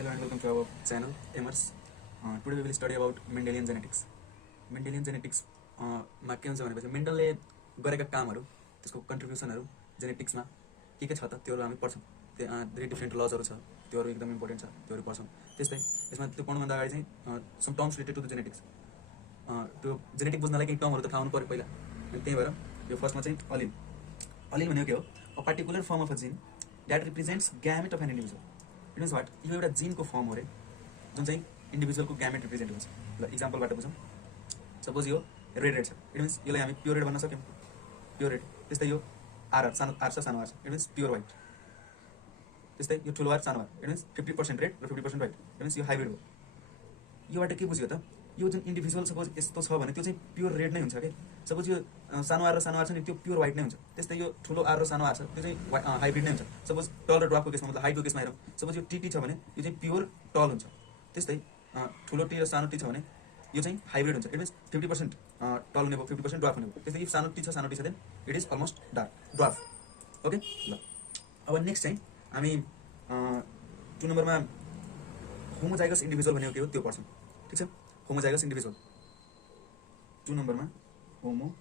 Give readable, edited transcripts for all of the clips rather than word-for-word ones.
Hello and welcome to our channel, Emers. Today we will study about Mendelian genetics. Mendelian genetics मा के हुन्छ भनेपछि मेन्डलले गरेका कामहरू त्यसको कन्ट्रिब्युसनहरू जेनेटिक्समा के छ त त्योहरू हामी पढ्छौँ। धेरै डिफ्रेन्ट लजहरू छ, त्योहरू एकदम इम्पोर्टेन्ट छ, त्योहरू पढ्छौँ। त्यस्तै यसमा त्यो पढ्नुभन्दा अगाडि चाहिँ some terms related to the genetics, त्यो जेनेटिक बुझ्नलाई केही टर्महरू त थाहा हुनु पऱ्यो पहिला। अनि त्यही भएर यो फर्स्टमा चाहिँ अलिल। अलिल भनेको के हो? A particular form of a gene that represents gamete of an individual. It means what? यो एउटा जिनको फर्म हो रे, जुन चाहिँ इन्डिभिजुअलको ग्यामेट रिप्रेजेन्ट हुन्छ। ल इक्जाम्पलबाट बुझौँ। सपोज यो रेड रेड छ, इट मिन्स यसलाई हामी प्योर रेड भन्न सक्यौँ, प्योर रेड। त्यस्तै यो आर सानो आर छ, सानो आर छ, इट मिन्स प्योर वाइट। त्यस्तै यो ठुलो आर सानो आर, इट मिन्स 50% रेड र 50% वाइट, इट मिन्स यो हाइब्रिड हो। योबाट के बुझ्यो त? यो जुन इन्डिभिजुअल सपोज यस्तो छ भने त्यो चाहिँ प्योर रेड नै हुन्छ कि। सपोज यो सानो आर र सानो आर छ नि, त्यो प्योर वाइट नै हुन्छ। त्यस्तै यो ठुलो आर र सानो आर छ, त्यो चाहिँ हाइब्रिड नै हुन्छ। सपोज टल र ड्वार्फको केसमा, मतलब हाइटको केसमा हेरौँ, सपोज यो टी छ भने यो चाहिँ प्योर टल हुन्छ। त्यस्तै ठुलो टी र सानो टी छ भने यो चाहिँ हाइब्रिड हुन्छ। इट मिन्स 50% टल हुने भयो, 50% ड्वार्फ हुने भयो। त्यस्तै सानो टी छ then it is almost dark dwarf. Okay, ल अब नेक्स्ट चाहिँ हामी 2 नम्बरमा होमोजाइगस इन्डिभिजुअल भनेको के हो त्यो पढ्छौँ। ठिक छ, होमोजाइगस इन्डिभिजुअल 2 नम्बरमा होमोजाइगस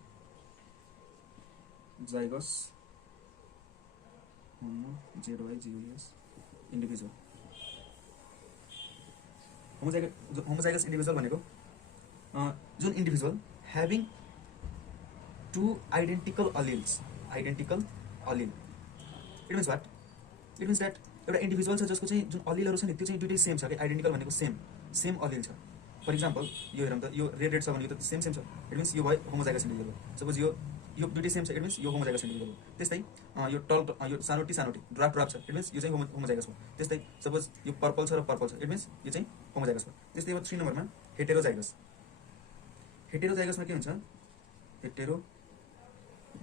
इन्डिभिजुअल। होमोजाइगस इन्डिभिजुअल भनेको जुन individual having 2 identical alleles, identical allele. It means what? It means that एउटा इन्डिभिजुअल छ जसको चाहिँ जुन अलिलहरू छ नि त्यो चाहिँ दुइटै सेम छ कि। आइडेन्टिकल भनेको सेम अलिल छ। फर इक्जाम्पल यो हेरौँ त, यो रेड रेड छ भने यो त सेम छ। इट मिन्स यो भयो होमोजाइगस इन्डिभिजुअल। सपोज यो दुइटै सेम छ, इट मिन्स यो होमोजाइगस इन्डिभिजुअल हो। त्यस्तै यो यो सानो टी ड्राफ्ट छ, इट मिन्स यो चाहिँ होमोजाइगस हो। त्यस्तै सपोज यो पर्पल छ र पर्पल छ, इट मिन्स यो चाहिँ होमोजाइगस हो। त्यस्तै अब 3 नम्बरमा हेटेरोजाइगस। हेटेरोजाइगसमा के हुन्छ? Hetero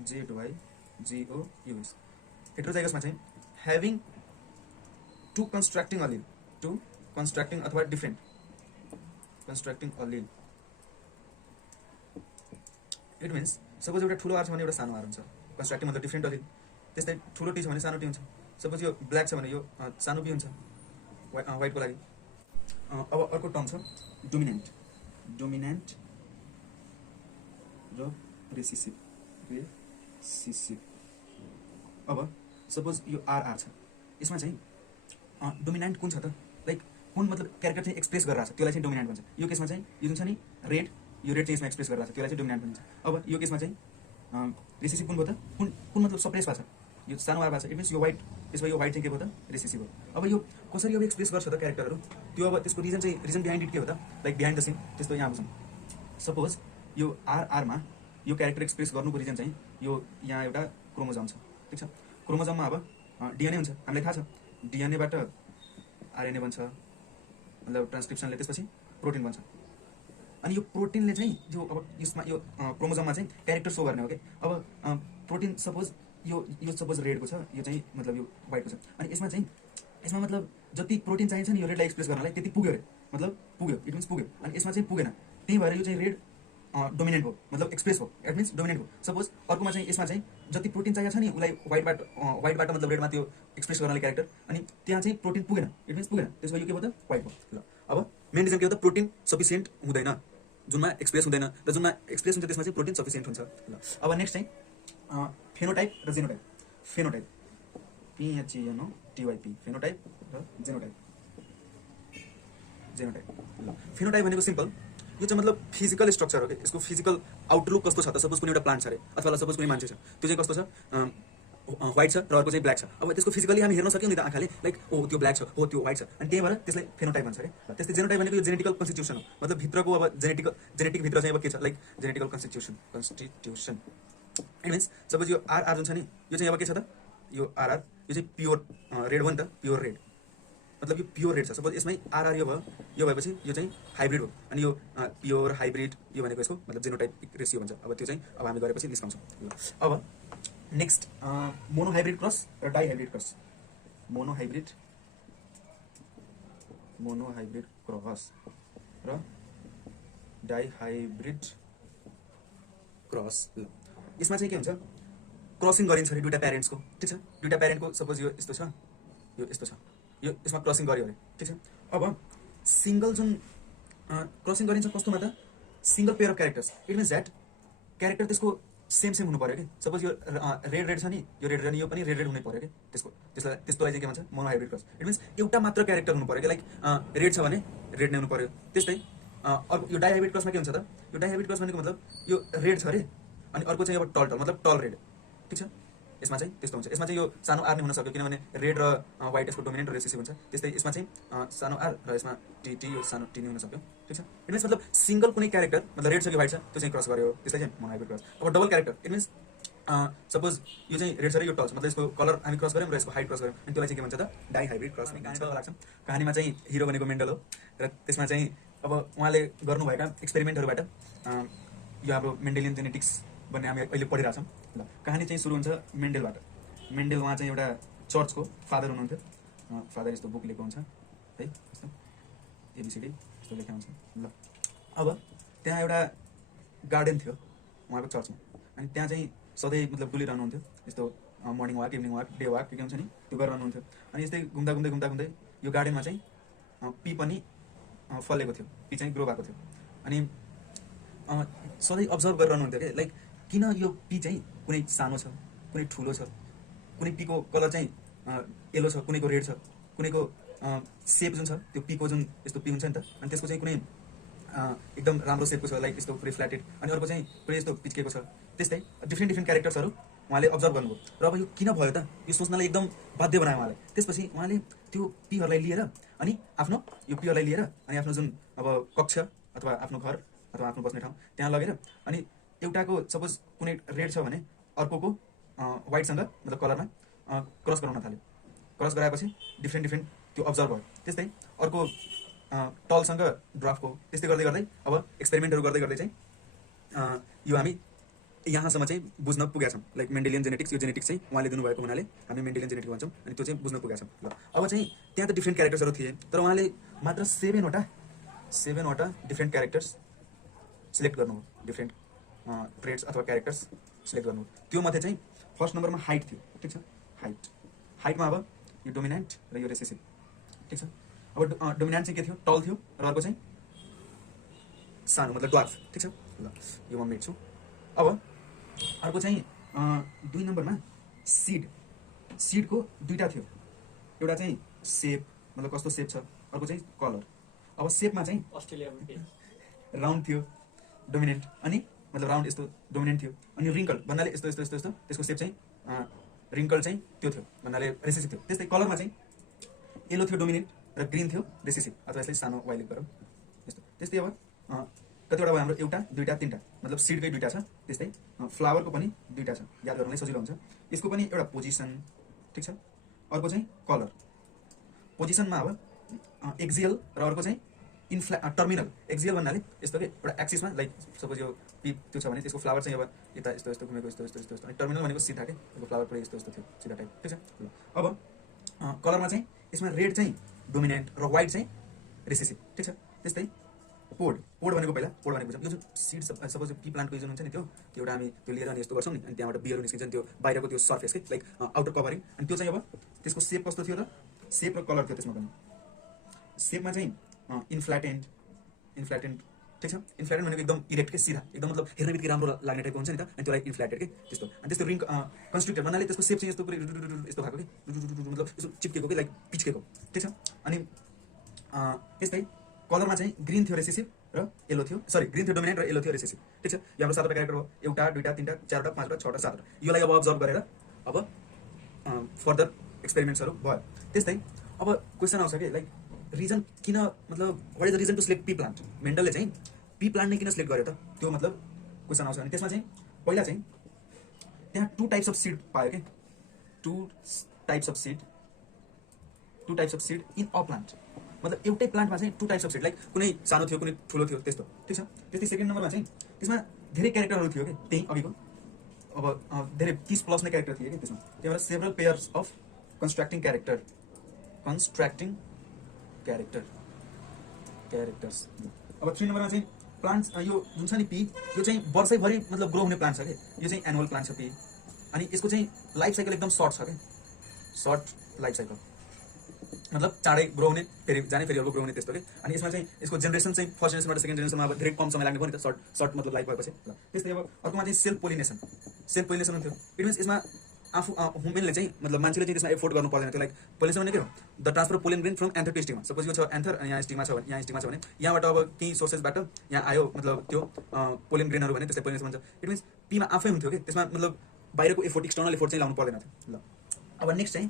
ZYGOUS। हेटेरोजाइगसमा चाहिँ ह्याभिङ 2 कन्स्ट्रक्टिङ अलिल, 2 कन्स्ट्रक्टिङ अथवा different constructing allele. It means suppose एउटा ठुलो आर छ भने एउटा सानो आर हुन्छ, कन्स्ट्रक्टिङ मतलब डिफ्रेन्ट अलिल। त्यस्तै ठुलो टी छ भने सानो टी हुन्छ। सपोज यो ब्ल्याक छ भने यो सानो बी हुन्छ वाइटको लागि। अब अर्को टर्म छ डोमिनेन्ट। डोमिनेन्ट र रेसिसिभ। अब सपोज यो आर छ, यसमा चाहिँ डोमिनेन्ट कुन छ त? लाइक कुन मतलब क्यारेक्टर चाहिँ एक्सप्रेस गरिरहेको छ त्यसलाई चाहिँ डोमिनेन्ट भन्छ। यो केसमा चाहिँ यो जुन छ नि रेड, यो रेड चाहिँ यसमा एक्सप्रेस गरिरहेको छ त्यसलाई चाहिँ डोमिनेन्ट भन्छ। अब यो केसमा चाहिँ रेसिसिभ कुन भयो त? कुन मतलब सप्रेस भएको छ? यो सानो आर भएको छ, इट मिन्स यो वाइट। त्यसमा यो वाइट चाहिँ के भयो त? रेसिसिभ हो। अब यो कसरी अब एक्सप्रेस गर्छ त क्यारेक्टरहरू? त्यो अब त्यसको रिजन बिहाइन्ड इट के हो त? Like behind the scene. त्यस्तो यहाँ बुझौँ। सपोज यो आरमा यो क्यारेक्टर एक्सप्रेस गर्नुको रिजन चाहिँ यो यहाँ एउटा क्रोमोजोम छ। ठिक छ, क्रोमोजोममा अब डिएनए हुन्छ, हामीलाई थाहा छ। डिएनएबाट आरएनए बन्छ, मतलब ट्रान्सक्रिप्सनले, त्यसपछि प्रोटिन बन्छ। अनि यो प्रोटिनले चाहिँ जो अब यसमा यो क्रोमोजोममा चाहिँ क्यारेक्टर सो गर्ने हो कि। अब प्रोटिन सपोज यो सपोज रेडको छ, यो चाहिँ मतलब यो वाइटको छ। अनि यसमा मतलब जति प्रोटिन चाहिन्छ नि यो रेडलाई एक्सप्रेस गर्नलाई त्यति पुग्यो अरे, मतलब पुग्यो, इट मिन्स पुग्यो। अनि यसमा चाहिँ पुगेन, त्यही भएर यो चाहिँ रेड डोमिनेन्ट हो, मतलब एक्सप्रेस हो, इट मिन्स डोमिनेन्ट हो। सपोज अर्कोमा चाहिँ यसमा चाहिँ जति प्रोटिन चाहिएको छ नि उसलाई वाइटबाट मतलब रेडमा त्यो एक्सप्रेस गर्नलाई क्यारेक्टर, अनि त्यहाँ चाहिँ प्रोटिन पुगेन, इट मिन्स पुगेन। त्यसमा यो के भयो त? वाइट भयो। ल अब मेन रिजन के हो त? प्रोटिन सफिसियन्ट हुँदैन, जुनमा एक्सप्रेस हुँदैन, र जुनमा एक्सप्रेस हुन्छ त्यसमा चाहिँ प्रोटिन सफिसियन्ट हुन्छ। ल अब नेक्स्ट चाहिँ फेनोटाइप र जेनोटाइप। फेनोटाइप PHENOTYP, फेनोटाइप र जेनोटाइप। ल फेनोटाइप भनेको सिम्पल, यो चाहिँ मतलब फिजिकल स्ट्रक्चर हो कि। यसको फिजिकल आउटलुक कस्तो छ त? सपोज कुनै एउटा प्लान्ट छ अरे, अथवा सपोज कुनै मान्छे छ, त्यो चाहिँ कस्तो छ? व्हाइट छ र अर्को चाहिँ ब्ल्याक छ। अब त्यसको फिजिकली हामी हेर्न सक्यौँ नि त आँखाले, लाइक ओ त्यो ब्ल्याक छ, हो त्यो व्हाइट छ, अनि त्यही भएर त्यसलाई फेनोटाइप भन्छ अरे। त्यस्तै जेनोटाइप भनेको यो जेनेटिकल कन्स्टिट्युसन हो, मतलब भित्रको अब जेनेटिक भित्र चाहिँ अब के छ, like genetical constitution. It means suppose यो आर जुन छ नि, यो चाहिँ अब के छ त? यो आर यो चाहिँ प्योर रेड हो नि त, प्योर रेड, मतलब यो प्योर रेड छ। सपोज यसमै आर यो भयो, यो भएपछि यो चाहिँ हाइब्रिड हो। अनि यो प्योर हाइब्रिड, यो भनेको यसको मतलब जेनोटाइपिक रेसियो भन्छ। अब त्यो चाहिँ अब हामी गरेपछि निस्काउँछौँ। अब नेक्स्ट मोनोहाइब्रिड क्रस र डाइहाइब्रिड क्रस। मोनोहाइब्रिड क्रस र डाइहाइब्रिड क्रस। ल यसमा चाहिँ के हुन्छ? क्रसिङ गरिन्छ अरे दुईटा प्यारेन्ट्सको। ठिक छ, दुईटा प्यारेन्टको सपोज यो यस्तो छ, यो यस्तो छ, यो यसमा क्रसिङ गर्यो अरे। ठिक छ, अब सिंगल जुन क्रसिङ गरिन्छ कस्तोमा त single pair of characters it means that character त्यसको सेम सेम हुनु पर्यो कि सपोज यो रेड छ नि यो रेड यो पनि रेड हुनै पर्यो कि त्यसलाई चाहिँ के भन्छ mono hybrid cross it means एउटा मात्र क्यारेक्टर हुनु पर्यो कि लाइक रेड छ भने रेड नै हुनु पर्यो त्यस्तै अब यो डाइ हाइब्रिड क्रसमा के हुन्छ त यो डाइ हाइब्रिड क्रस भनेको मतलब यो रेड छ अरे अनि अर्को चाहिँ अब टल मतलब टल रेड ठिक छ यसमा चाहिँ त्यस्तो हुन्छ यसमा चाहिँ यो सानो आर नै हुन सक्यो किनभने रेड र व्हाइट यसको डोमिनेन्ट र रेसेसिभ हुन्छ त्यस्तै यसमा चाहिँ सानो आर र यसमा टी यो सानो टी नै हुन सक्यो ठिक छ इट मिन्स मतलब सिंगल कुनै क्यारेक्टर मतलब रेड छ कि व्हाइट छ त्यो चाहिँ क्रस गर्यो त्यसलाई चाहिँ मोनो हाइब्रिड क्रस अब double character it means suppose यो चाहिँ रेड छ र यो टल छ मतलब यसको कलर हामी क्रस गर्यौँ र यसको हाइट क्रस गर्यौँ अनि त्यसलाई चाहिँ के भन्छ त डाइ हाइब्रिड क्रस कहाँनिर लाग्छ कहानीमा चाहिँ हिरो भनेको मेन्डल हो र त्यसमा चाहिँ अब उहाँले गर्नुभएका एक्सपेरिमेन्टहरूबाट यो हाम्रो मेन्डेलियन जेनेटिक्स भन्ने हामी अहिले पढिरहेछौँ ल कहानी चाहिँ सुरु हुन्छ मेन्डेलबाट मेन्डेल उहाँ चाहिँ एउटा चर्चको फादर हुनुहुन्थ्यो फादर यस्तो बुक लिएको हुन्छ है यस्तो एबिसिडी यस्तो लेखा हुन्छ ल अब त्यहाँ एउटा गार्डन थियो उहाँको चर्चमा अनि त्यहाँ चाहिँ सधैँ मतलब डुलिरहनुहुन्थ्यो यस्तो morning walk evening walk day walk के हुन्छ नि त्यो गरिरहनुहुन्थ्यो अनि यस्तै घुम्दा घुम्दै घुम्दा घुम्दै यो गार्डनमा चाहिँ पी पनि फलेको थियो पी चाहिँ ग्रो भएको थियो अनि सधैँ अब्जर्भ गरिरहनुहुन्थ्यो कि लाइक किन यो पी चाहिँ कुनै सानो छ कुनै ठुलो छ कुनै पीको कलर चाहिँ येलो छ कुनैको रेड छ कुनैको सेप जुन छ त्यो पीको जुन यस्तो पी हुन्छ नि त अनि त्यसको चाहिँ कुनै एकदम राम्रो सेपको छ लाइक यस्तो पुरै फ्ल्याटेड अनि अर्को चाहिँ पुरै यस्तो पिच्केको छ त्यस्तै डिफ्रेन्ट डिफ्रेन्ट क्यारेक्टर्सहरू उहाँले अब्जर्भ गर्नुभयो र अब यो किन भयो त यो सोच्नलाई एकदम बाध्य बनायो उहाँले त्यसपछि उहाँले त्यो पीहरूलाई लिएर अनि आफ्नो यो पीहरूलाई लिएर अनि आफ्नो जुन अब कक्ष अथवा आफ्नो घर अथवा आफ्नो बस्ने ठाउँ त्यहाँ लगेर अनि एउटाको सपोज कुनै रेड छ भने अर्कोको व्हाइटसँग मतलब कलरमा क्रस गराउन थाल्यो क्रस गराएपछि डिफ्रेन्ट डिफ्रेन्ट त्यो अब्जर्भ भयो त्यस्तै अर्को टलसँग ड्राफ्टको त्यस्तै गर्दै गर्दै अब एक्सपेरिमेन्टहरू गर्दै गर्दै चाहिँ यो हामी यहाँसम्म चाहिँ बुझ्न पुगेका छौँ लाइक मेन्डेलियन जेनेटिक्स यो जेनेटिक्स चाहिँ उहाँले दिनुभएको हुनाले हामी मेन्डेलियन जेनेटिक्स भन्छौँ अनि त्यो चाहिँ बुझ्न पुगेका छौँ ल अब चाहिँ त्यहाँ त डिफ्रेन्ट क्यारेक्टर्सहरू थिए तर उहाँले मात्र 7वटा डिफ्रेन्ट क्यारेक्टर्स सिलेक्ट गर्नुभयो डिफ्रेन्ट ट्रेड्स अथवा क्यारेक्टर्स सिलेक्ट गर्नुभयो त्यो मध्ये चाहिँ फर्स्ट नम्बरमा हाइट थियो ठिक छ हाइटमा अब यो डोमिनेन्ट र यो रेसेसिभ ठिक छ अब डोमिनेन्ट चाहिँ के थियो टल थियो र अर्को चाहिँ सानो मतलब ड्वार्फ ठिक छ ल यो म मेट्छु अब अर्को चाहिँ 2 नम्बरमा सिडको दुईटा थियो एउटा चाहिँ सेप मतलब कस्तो सेप छ अर्को चाहिँ कलर अब सेपमा चाहिँ अस्ट्रेलिया राउन्ड थियो डोमिनेन्ट अनि मतलब राउन्ड यस्तो डोमिनेन्ट थियो अनि रिङ्कल भन्नाले यस्तो यस्तो यस्तो यस्तो त्यसको सेप चाहिँ रिङ्कल चाहिँ त्यो थियो भन्नाले रेसेसिभ थियो त्यस्तै कलरमा चाहिँ येलो थियो डोमिनेन्ट र ग्रिन थियो रेसेसिभ अथवा यसलाई सानो वाइलेट गरौँ यस्तो त्यस्तै अब कतिवटा अब हाम्रो एउटा दुईटा तिनवटा मतलब सिडकै दुईटा छ त्यस्तै फ्लावरको पनि दुईटा छ याद गर्नलाई सजिलो हुन्छ यसको पनि एउटा पोजिसन ठिक छ अर्को चाहिँ कलर पोजिसनमा अब एक्जियल र अर्को चाहिँ टर्मिनल एक्जियल भन्नाले यस्तो के एउटा एक्सिसमा लाइक सपोज यो पिप त्यो छ भने त्यसको फ्लावर चाहिँ अब यता यस्तो यस्तो घुमेको यस्तो यस्तो यस्तो अनि टर्मिनल भनेको सिधा के त्यसको फ्लावर पुरै यस्तो यस्तो थियो सिधा टाइप ठिक छ अब कलरमा चाहिँ यसमा रेड चाहिँ डोमिनेन्ट र व्हाइट चाहिँ रेसेसिभ ठिक छ त्यस्तै पोड भनेको पहिला पोड भनेको यो जुन सिड सपोज पी प्लान्टको जुन हुन्छ नि त्यो एउटा हामी त्यो लिएर अनि यस्तो गर्छौँ नि अनि त्यहाँबाट बियर निस्किन्छ नि त्यो बाहिरको त्यो सर्फेस के लाइक आउटर कभरिङ अनि त्यो चाहिँ अब त्यसको सेप कस्तो थियो त सेप र कलर थियो त्यसमा पनि सेपमा चाहिँ इन्फ्ल्याटेन्ट ठिक छ इन्फ्ल्याटेन्ट भनेको एकदम इरेक्ट के सिधा एकदम मतलब हेर्ने बित्तिकै राम्रो लाग्ने टाइपको हुन्छ नि त अनि त्यसलाई इन्फ्ल्याटेड के त्यस्तो अनि त्यस्तो रिङ कन्स्ट्रिक्टेड भन्नाले त्यसको सेप चाहिँ यस्तो पुरै यस्तो भएको कि मतलब यस्तो चिप्केको कि लाइक पिच्केको ठिक छ अनि त्यस्तै कलरमा चाहिँ ग्रिन थियो रेसेसिभ र येलो थियो सरी ग्रिन थियो डोमिनेन्ट र येलो थियो रेसेसिभ ठिक छ यो हाम्रो 7वटा क्यारेक्टर हो एउटा दुईटा तिनवटा चारवटा पाँचवटा छवटा सातवटा योलाई अब अब्जर्भ गरेर अब फर्दर एक्सपेरिमेन्ट्सहरू भयो त्यस्तै अब क्वेसन आउँछ कि लाइक रिजन किन मतलब what is the reason to select pea plant मेन्डलले चाहिँ पी प्लान्ट नै किन सिलेक्ट गर्यो त त्यो मतलब क्वेसन आउँछ अनि त्यसमा चाहिँ पहिला चाहिँ त्यहाँ 2 टाइप्स अफ सिड पायो कि 2 types of seed in a plant मतलब एउटै प्लान्टमा चाहिँ 2 टाइप्स अफ सिड लाइक कुनै सानो थियो कुनै ठुलो थियो त्यस्तो ठिक छ त्यस्तै सेकेन्ड नम्बरमा चाहिँ त्यसमा धेरै क्यारेक्टरहरू थियो कि त्यही अघिको अब धेरै 30 प्लस नै क्यारेक्टर थिए कि त्यसमा त्यही भएर सेभरल पेयर्स अफ कन्स्ट्रक्टिङ क्यारेक्टर्स अब 3 नम्बरमा चाहिँ प्लान्ट्स यो जुन छ नि पी यो चाहिँ वर्षैभरि मतलब ग्रो हुने प्लान्ट छ कि यो चाहिँ एनुअल प्लान्ट छ पी अनि यसको चाहिँ लाइफ साइकल एकदम सर्ट छ कि सर्ट लाइफ साइकल मतलब चाँडै ग्रो हुने फेरि जाने फेरि अर्को ग्रो हुने त्यस्तो के अनि यसमा चाहिँ यसको जेनेरेसन चाहिँ फर्स्ट जेनेरेसनबाट सेकेन्ड जेनेरेसनमा अब धेरै कम समय लाग्ने भयो नि त सर्ट मतलब लाइफ भएपछि ल त्यस्तै अब अर्कोमा चाहिँ सेल्फ पोलिनेसन हुन्थ्यो इट मिन्स यसमा आफू ह्युमेनले चाहिँ मतलब मान्छेले चाहिँ त्यसमा एफोर्ट गर्नु पर्दैन थियो लाइक पोलिनेसन भने के हो the transfer pollen grain from anther to stigma suppose यो छ एन्थर अनि यहाँ स्टिगमा छ भने यहाँबाट अब केही सोर्सेसबाट यहाँ आयो मतलब त्यो पोलिन ग्रेनहरू भने त्यसलाई पोलिनेसन भन्छ इट मिन्स पीमा आफै हुन्थ्यो कि त्यसमा मतलब बाहिरको एफोर्ट एक्सटर्नल एफोर्ट चाहिँ लाउनु पर्दैन थियो ल अब नेक्स्ट चाहिँ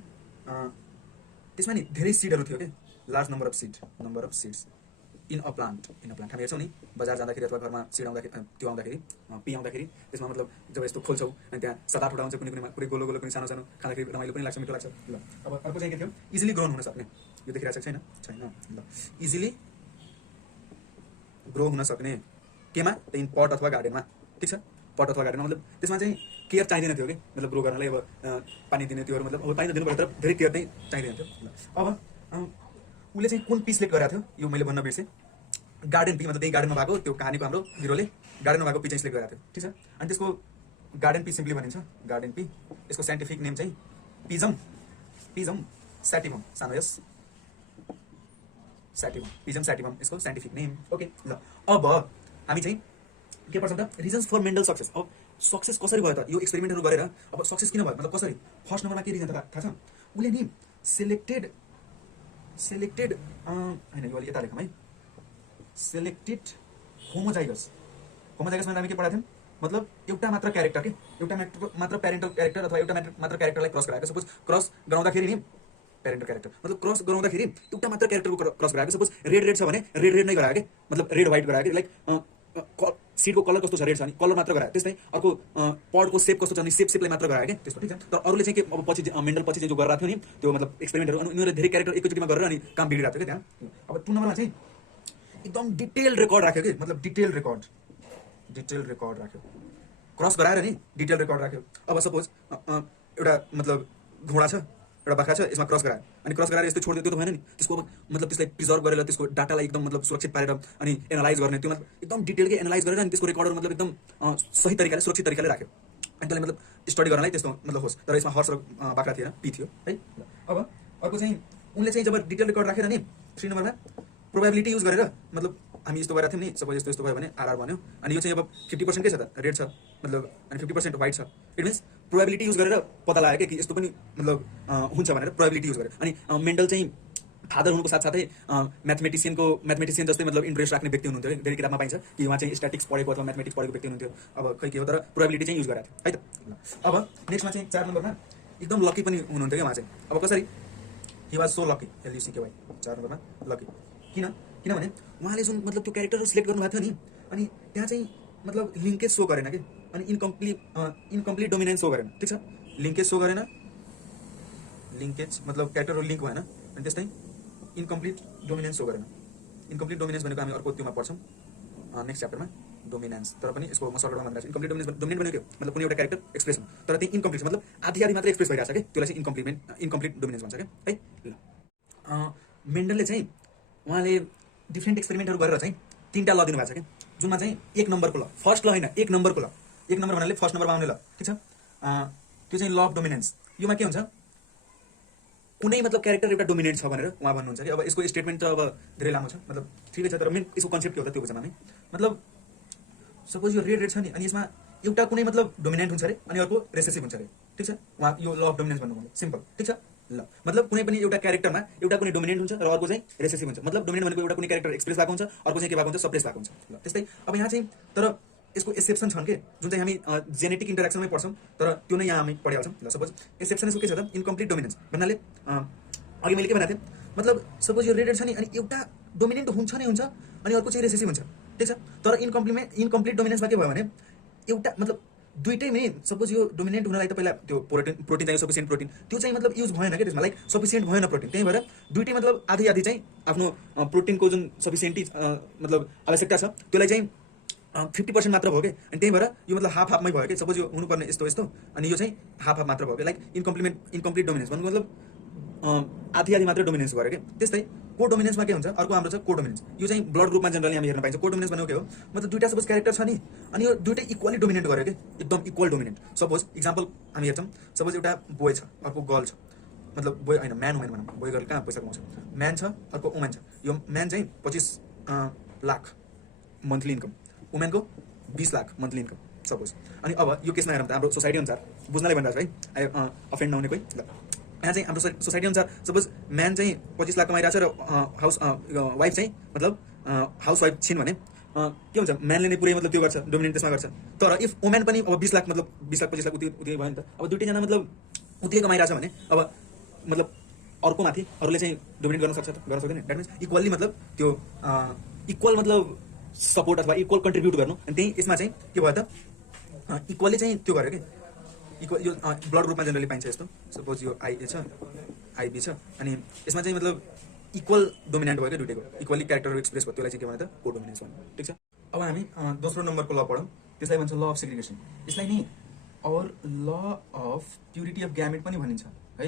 त्यसमा नि धेरै सिडहरू थियो कि large number of seeds in a plant हामी हेर्छौँ नि बजार जाँदाखेरि अथवा घरमा सिड आउँदाखेरि त्यो आउँदाखेरि पी आउँदाखेरि त्यसमा मतलब जब यस्तो खोल्छौँ अनि त्यहाँ 7-8 हुन्छ कुनै गोलो कुनै सानो खाँदाखेरि रमाइलो पनि लाग्छ मिठो लाग्छ ल अब अर्को चाहिँ के थियो इजिली ग्रोन हुन सक्ने यो देखिरहेको छैन ल इजिली ग्रो हुन सक्ने केमा त्यही पट अथवा गार्डनमा ठिक छ पट अथवा गार्डनमा मतलब त्यसमा चाहिँ केयर चाहिँदैन थियो कि मतलब ग्रो गर्नलाई अब पानी दिने त्योहरू मतलब अब पानी त दिनु पर्यो तर धेरै केयर चाहिँ चाहिँदैन थियो ल अब उसले चाहिँ कुन पी सिलेक्ट गरेको थियो यो मैले भन्न बिर्सेँ गार्डन पी मतलब त्यही गार्डनमा भएको त्यो कहानीको हाम्रो हिरोले गार्डनमा भएको पी चाहिँ सिलेक्ट गरेको थियो ठिक छ अनि त्यसको गार्डन पी सिम्पली भनिन्छ गार्डन पी यसको साइन्टिफिक नेम चाहिँ पिजम स्याटिभम सानो यस पिजम स्याटिभम यसको साइन्टिफिक नेम ओके ल अब हामी चाहिँ के पर्छ त रिजन्स फर मेन्टल सक्सेस अब सक्सेस कसरी भयो त यो एक्सपेरिमेन्टहरू गरेर अब सक्सेस किन भयो मतलब कसरी फर्स्ट नम्बरमा के रिजन थाहा छ उसले नि सेलेक्टेड होइन यो अलि यता लेखौँ है सेलेक्टेड होमोजाइगस भने हामी के पढाएको थियौँ मतलब एउटा मात्र क्यारेक्टर के एउटा मात्र प्यारेन्टल क्यारेक्टर अथवा एउटा मात्र क्यारेक्टरलाई क्रस गराएको सपोज क्रस गराउँदाखेरि नि प्यारेन्टल क्यारेक्टर मतलब क्रस गराउँदाखेरि एउटा मात्र क्यारेक्टरको क्रस गराएको सपोज रेड छ भने रेड नै गरायो कि मतलब रेड व्हाइट गरायो कि लाइक सीडको कलर कस्तो छ रेड छ अनि कलर मात्र गरायो त्यस्तै अर्को पडको सेप कस्तो छ अनि सेपलाई मात्र गरायो क्या त्यस्तो ठिक छ तर अरूले चाहिँ के अब पछि मेन्डल पछि चाहिँ जो गरेर थियो नि त्यो मतलब एक्सपेरिमेन्टहरू अनि उनीहरूले धेरै क्यारेक्टर एकैचोटिमा गरेर अनि काम बिग्रिरहेको थियो क्या त्यहाँ अब 2 नम्बरमा चाहिँ एकदम डिटेल रेकर्ड राख्यो कि मतलब डिटेल रेकर्ड राख्यो क्रस गराएर नि डिटेल रेकर्ड राख्यो अब सपोज एउटा मतलब घोडा छ एउटा बाख्रा छ यसमा क्रस गरायो अनि क्रस गराएर यस्तो छोडिदियो त्यो त भएन नि त्यसको मतलब त्यसलाई प्रिजर्भ गरेर त्यसको डाटालाई एकदम मतलब सुरक्षित पारेर अनि एनालाइज गर्ने त्यो मतलब एकदम डिटेलकै एनालाइज गरेर अनि त्यसको रेकर्डहरू मतलब एकदम सही तरिकाले सुरक्षित तरिकाले राख्यो अनि त्यसलाई मतलब स्टडी गर्नलाई त्यस्तो मतलब होस् तर यसमा हर्स र बाख्रा थिएन पी थियो है अब अर्को चाहिँ उनले चाहिँ जब डिटेल रेकर्ड राखेर नि 3 नम्बरमा प्रोबेबिलिटी युज गरेर मतलब हामी यस्तो गरेको थियौँ नि सपोज यस्तो भयो भने आरआर भन्यो अनि यो चाहिँ अब 50% के छ त रेड छ मतलब अनि 50% व्हाइट छ इट मिन्स प्रोबेबिलिटी युज गरेर पत्ता लाग्यो कि यस्तो पनि मतलब हुन्छ भनेर प्रोबेबिलिटी युज गरेर अनि मेन्डल चाहिँ फादर हुनुको साथसाथै म्याथमेटिसियन जस्तै मतलब इन्ट्रेस्ट राख्ने व्यक्ति हुनुहुन्थ्यो धेरै किताबमा पाइन्छ कि उहाँ चाहिँ स्ट्याटिक्स पढेको अथवा म्याथमेटिक्स पढेको व्यक्ति हुनुहुन्थ्यो अब खै के हो तर प्रोबेबिलिटी चाहिँ युज गरेको थियो है त अब नेक्स्टमा चाहिँ 4 नम्बरमा एकदम लकी पनि हुनुहुन्थ्यो क्या उहाँ चाहिँ अब कसरी he was so lucky LUCKY 4 नम्बरमा लकी किनभने उहाँले जुन मतलब त्यो क्यारेक्टरहरू सिलेक्ट गर्नुभएको थियो नि अनि त्यहाँ चाहिँ मतलब लिङ्केज सो गरेन कि अनि इन्कम्प्लिट डोमिनेन्स सो गरेन ठिक छ लिङ्केज सो गरेन लिङ्केज मतलब क्यारेक्टरहरू लिङ्क भएन अनि त्यस्तै इन्कम्प्लिट डोमिनेन्स सो गरेन इन्कम्प्लिट डोमिनेन्स भनेको हामी अर्को त्योमा पढ्छौँ नेक्स्ट च्याप्टरमा डोमिनेन्स तर पनि यसको म सर्टमा भनिरहेको छु इन्कम्प्लिट डोमिनेन्ट भनेको मतलब कुनै एउटा क्यारेक्टर एक्सप्रेस तर त्यो इन्कम्प्लिट मतलब आधी मात्र एक्सप्रेस भइरहेको छ कि त्यसलाई चाहिँ इन्कम्प्लिट डोमिनेन्स भन्छ क्या है ल मेन्डलले चाहिँ उहाँले डिफ्रेन्ट एक्सपेरिमेन्टहरू गरेर चाहिँ 3टा ल दिनुभएको छ कि जुनमा चाहिँ 1 नम्बरको ल फर्स्ट ल होइन 1 नम्बरको ल 1 नम्बर भन्नाले फर्स्ट नम्बरमा आउने ल ठिक छ त्यो चाहिँ ल अफ डोमिनेन्स योमा के हुन्छ कुनै मतलब क्यारेक्टर एउटा डोमिनेन्ट छ भनेर उहाँ भन्नुहुन्छ कि अब यसको स्टेटमेन्ट त अब धेरै लामो छ मतलब ठिकै छ तर मेन यसको कन्सेप्ट के हो त त्यो बुझ्न हामी मतलब सपोज यो रेड छ नि अनि यसमा एउटा कुनै मतलब डोमिनेन्ट हुन्छ अरे अनि अर्को रेसेसिभ हुन्छ अरे ठिक छ उहाँ यो ल अफ डोमिनेन्स भन्नुभयो सिम्पल ठिक छ ल मतलब कुनै पनि एउटा क्यारेक्टरमा एउटा कुनै डोमिनेन्ट हुन्छ र अर्को चाहिँ रेसेसिभ हुन्छ मतलब डोमिनेन्ट भनेको एउटा कुनै क्यारेक्टर एक्सप्रेस भएको हुन्छ अर्को चाहिँ के भएको हुन्छ सप्रेस भएको हुन्छ ल त्यस्तै अब यहाँ चाहिँ तर यसको एक्सेप्सन छन् के जुन चाहिँ हामी जेनेटिक इन्टरेक्सनमै पढ्छौँ तर त्यो नै यहाँ हामी पढिहाल्छौँ ल सपोज एक्सेप्सन यसको के छ त इन्कम्प्लिट डोमिनेन्स भन्नाले अघि मैले के भनेको थिएँ मतलब सपोज यो रेडेड छ नि अनि एउटा डोमिनेन्ट हुन्छ नै हुन्छ अनि अर्को चाहिँ रेसेसिभ हुन्छ ठिक छ तर इन्कम्प्लिट डोमिनेन्समा के भयो भने एउटा मतलब दुईटैमै सपोज यो डोमिनेन्ट हुनलाई त पहिला त्यो प्रोटिन चाहियो सफिसियन्ट प्रोटिन त्यो चाहिँ मतलब युज भएन क्या त्यसमा लाइक सफिसियन्ट भएन प्रोटिन त्यही भएर दुईटै मतलब आधी चाहिँ आफ्नो प्रोटिनको जुन सफिसियन्टी मतलब आवश्यकता छ त्यसलाई चाहिँ 50% मात्र भयो कि अनि त्यही भएर यो मतलब हाफमै भयो कि सपोज यो हुनुपर्ने यस्तो अनि यो चाहिँ हाफ मात्र भयो कि लाइक इन्कम्प्लिट डोमिनेन्स भन्नु मतलब आधी मात्र डोमिनेन्स गऱ्यो कि त्यस्तै को डोमिनेन्समा के हुन्छ अर्को हाम्रो छ को डोमिनेन्स यो चाहिँ ब्लड ग्रुपमा जनरली हामी हेर्न पाइन्छ को डोमिनेन्स भनेको के हो मतलब दुईटा सपोज क्यारेक्टर छ नि अनि यो दुईटै इक्वली डोमिनेट गर्यो कि एकदम इक्वल डोमिनेन्ट सपोज इक्जाम्पल हामी हेर्छौँ सपोज एउटा बोय छ अर्को गर्ल छ मतलब बोय होइन म्यान वुमेन भनौँ, बोय गर्ल कहाँ पैसा कमाउँछ, म्यान छ अर्को वुमेन छ, यो म्यान चाहिँ 25 लाख मन्थली इन्कम, वुमेनको 20 लाख मन्थली इन्कम सपोज। अनि अब यो केसमा हेरौँ त हाम्रो सोसाइटी अनुसार बुझ्नलाई भनिरहेको छु है, अफेन्ड नहुने कोही। ल यहाँ चाहिँ हाम्रो सोसाइटी अनुसार सपोज म्यान चाहिँ 25 लाख कमाइरहेको छ र वाइफ चाहिँ मतलब हाउस वाइफ छिन् भने के हुन्छ, म्यानले नै पुरै मतलब त्यो गर्छ, डोमिनेन्ट त्यसमा गर्छ। तर इफ वुमेन पनि अब 20 लाख मतलब 20 लाख 25 लाख उति भयो नि त, अब दुइटैजना मतलब उतिकै कमाइरहेछ भने अब मतलब अर्को माथि अरूले चाहिँ डोमिनेट गर्न सक्छ, गर्न सक्दैन। द्याट मिन्स इक्वल्ली मतलब त्यो इक्वल मतलब सपोर्ट अथवा इक्वल कन्ट्रिब्युट गर्नु। अनि त्यही यसमा चाहिँ के भयो त, इक्वल्ली चाहिँ त्यो गर्यो कि इक्वल, यो ब्लड ग्रुपमा जेनरली पाइन्छ यस्तो। सपोज यो आइए छ, आइबी छ, अनि यसमा चाहिँ मतलब इक्वल डोमिनेन्ट भयो क्या दुइटैको, इक्वली क्यारेक्टर एक्सप्रेस भयो, त्यसलाई चाहिँ के भन्छ त को डोमिनेन्स भन्नु। ठिक छ। अब हामी दोस्रो नम्बरको ल पढौँ, त्यसलाई भन्छ ल अफ सेग्रिगेसन। यसलाई नि और ल अफ प्युरिटी अफ ग्यामेट पनि भनिन्छ है।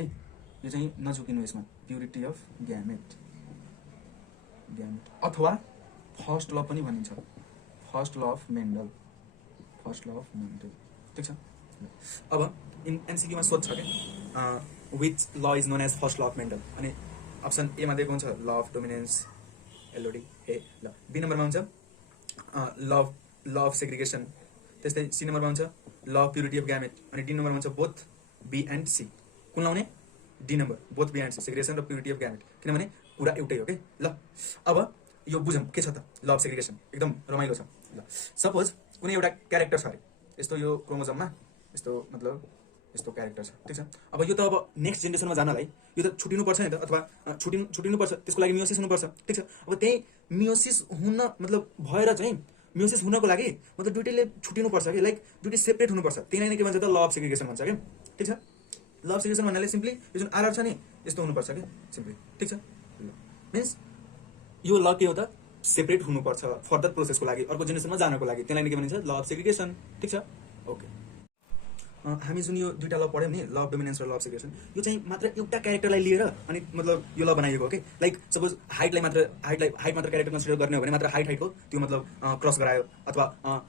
यो चाहिँ नझुकिनु यसमा, प्युरिटी अफ ग्यामेट अथवा फर्स्ट ल पनि भनिन्छ, first law of Mendel, first law of Mendel. ठिक छ। अब एमसिक्यूमा सोध्छ क्या which law is known as first law of Mendel, अनि अप्सन एमा दिएको हुन्छ ल अफ डोमिनेन्स, एलओडी ए। ल बी नम्बरमा हुन्छ ल अफ सेग्रिगेसन, त्यस्तै सी नम्बरमा हुन्छ law of purity of gamete, अनि डी नम्बरमा हुन्छ बोथ बी एन्ड सी। कुन लाउने? D number, both B and C, segregation र प्युरिटी अफ ग्यामेट, किनभने कुरा एउटै हो कि। ल अब यो बुझौँ के छ त ल अफ सेग्रिगेसन, एकदम रमाइलो छ। ल सपोज कुनै एउटा क्यारेक्टर छ अरे, यस्तो यो क्रोमोजोममा यस्तो मतलब यस्तो क्यारेक्टर छ। ठिक छ। अब यो त अब नेक्स्ट जेनेरेसनमा जानलाई यो त छुटिनुपर्छ नि त, अथवा छुटिनुपर्छ, त्यसको लागि मियोसिस हुनुपर्छ। ठिक छ। अब त्यही मियोसिस हुन मतलब भएर चाहिँ मियोसिस हुनको लागि मतलब दुइटैले छुटिनुपर्छ कि, लाइक दुइटै सेपरेट हुनुपर्छ, त्यही नै के भन्छ त ल अफ सेग्रिगेसन भन्छ क्या। ठिक छ। ल अफ सेग्रिगेसन भन्नाले सिम्पली यो जुन आरआर छ नि यस्तो हुनुपर्छ कि सिम्पली। ठिक छ। मिन्स यो ल के हो त, सेपरेट हुनुपर्छ फर्दर प्रोसेसको लागि, अर्को जेनेरेसनमा जानको लागि, त्यसलाई नै के भनिन्छ ल अफ सेग्रिगेसन। ठिक छ। ओके, हामी जुन यो दुईटा ल पढ्यौँ नि, ल अफ डोमिनेन्स र ल अफ सेग्रिगेसन, यो चाहिँ मात्र एउटा क्यारेक्टरलाई लिएर अनि मतलब यो ल बनाइएको हो कि। लाइक सपोज हाइट मात्र क्यारेक्टर कन्सिडर गर्ने हो भने मात्र हाइटको त्यो मतलब क्रस गरायो, अथवा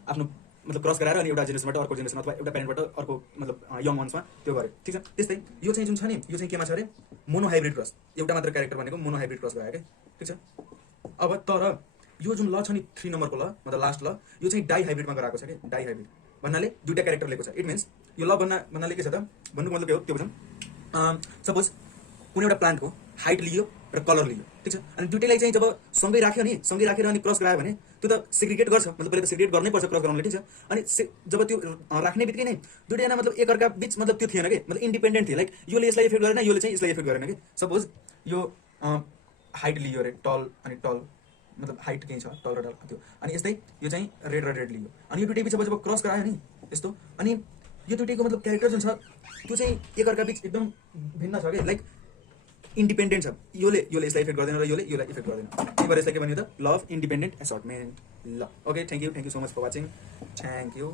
आफ्नो मतलब क्रस गराएर अनि एउटा जेनेरेसनबाट अर्को जेनेरेसन, अथवा एउटा प्यारेन्टबाट अर्को मतलब यङ वन्समा त्यो गर्यो। ठिक छ। त्यस्तै यो चाहिँ जुन छ नि, यो चाहिँ केमा छ अरे, मोनो हाइब्रिड क्रस, एउटा मात्र क्यारेक्टर भनेको मोनो हाइब्रिड क्रस गरायो क्या। ठिक छ। अब तर यो जुन ल छ नि 3 नम्बरको ल मतलब लास्ट ल, यो चाहिँ डाई हाइब्रिडमा गराएको छ कि। डाई हाइब्रिड भन्नाले दुईटा क्यारेक्टर लिएको छ। इट मिन्स यो ल भन्नाले के छ त, भन्नुको मतलब के हो त्यो बुझौँ। सपोज कुनै एउटा प्लान्टको हाइट लियो र कलर लियो। ठिक छ। अनि दुइटैलाई चाहिँ जब सँगै राख्यो नि, सँगै राखेर अनि क्रस गरायो भने त्यो त सेग्रिगेट गर्छ, मतलब पहिले त सेग्रिगेट गर्नै पर्छ क्रस गराउनले। ठिक छ। अनि जब त्यो राख्ने बित्तिकै नै दुइटैजना मतलब एकअर्का बिच मतलब त्यो थिएन कि, मतलब इन्डिपेन्डेन्ट थिए, लाइक योले यसलाई इफेक्ट गरेन, योले चाहिँ यसलाई इफेक्ट गरेन कि। सपोज यो हाइट लियो अरे, टल अनि टल मतलब हाइट केही छ, टल र टल त्यो, अनि यस्तै यो चाहिँ रेड र रेड लियो, अनि यो दुइटै बिच जब क्रस गरायो नि यस्तो, अनि यो दुइटैको मतलब क्यारेक्टर जुन छ त्यो चाहिँ एकअर्का बिच एकदम भिन्न छ कि, लाइक इन्डिपेन्डेन्ट छ। योले यसलाई इफेक्ट गर्दैन र योले यसलाई इफेक्ट गर्दैन। त्यही भएर यसलाई के भनियो त, ल अफ इन्डिपेन्डेन्ट एसर्टमेन्ट। ल okay, thank you so much for watching, thank you.